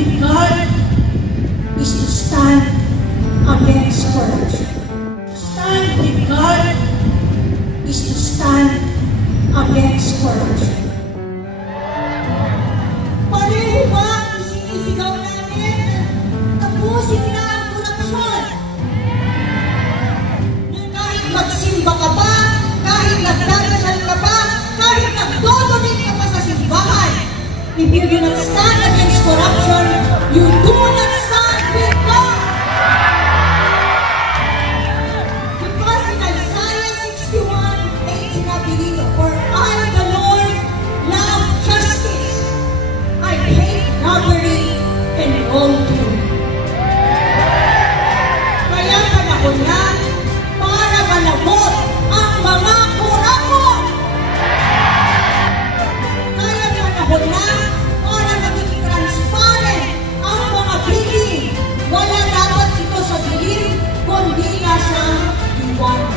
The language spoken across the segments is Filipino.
with God is to stand against corruption. Stand with God is to stand against corruption. Pareho ba ang sinisigaw natin? Tapusin na ang korupsyon. Kahit magsimba ka pa, kahit nagdadasal ka pa, kahit nagdodonin ka pa sa simbahan, if you do not stand against corruption, you do not stand with God. Because in Isaiah 61:8, sinabi dito, "For I, the Lord, love justice. I hate robbery and wrongdoing." Kaya panahon na para malabot ang mga kurakot. Kaya panahon na para maging transparent ang mga bilin. Wala dapat ito sa dilim, kundi nasa liwanag.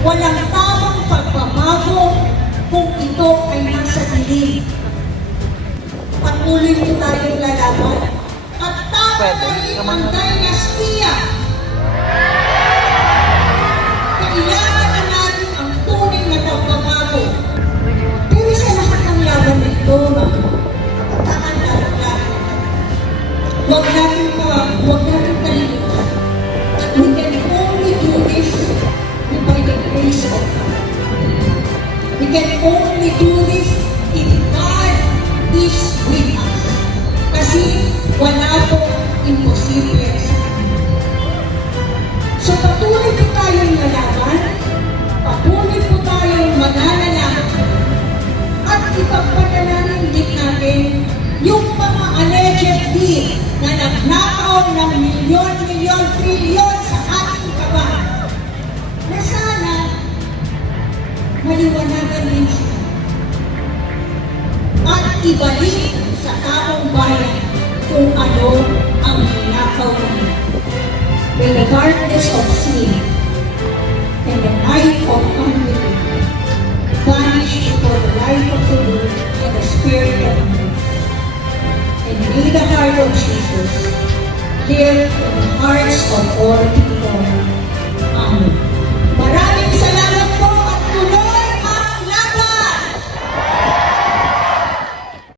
Walang tamang pagbabago kung ito ay nasa dilim. Patuloy po tayong lalaban. At tatayin ang dynastiya. Kailangan na natin ang tunay na pagbabago. Pero sa lahat ng laban na ito, mga kabataan laban, huwag natin kalimutan that we can only do this by the grace of God. We can only do this if God is with us. Kasi wala po imposible sa atin. So patuloy po tayong lalaban, patuloy po tayong mananalangin, at ipagpadalanan din natin yung mga allegedly na nagnakaw ng milyon, trilyon sa ating kabahan, na sana maliwanagan din sila at ibalik sa taong bayan kung ano ang ninakaw nila. When the darkness of sin and the night of unbelief vanish for the light of the Lord and the Spirit of grace, and may the heart of Jesus live in the hearts of all people.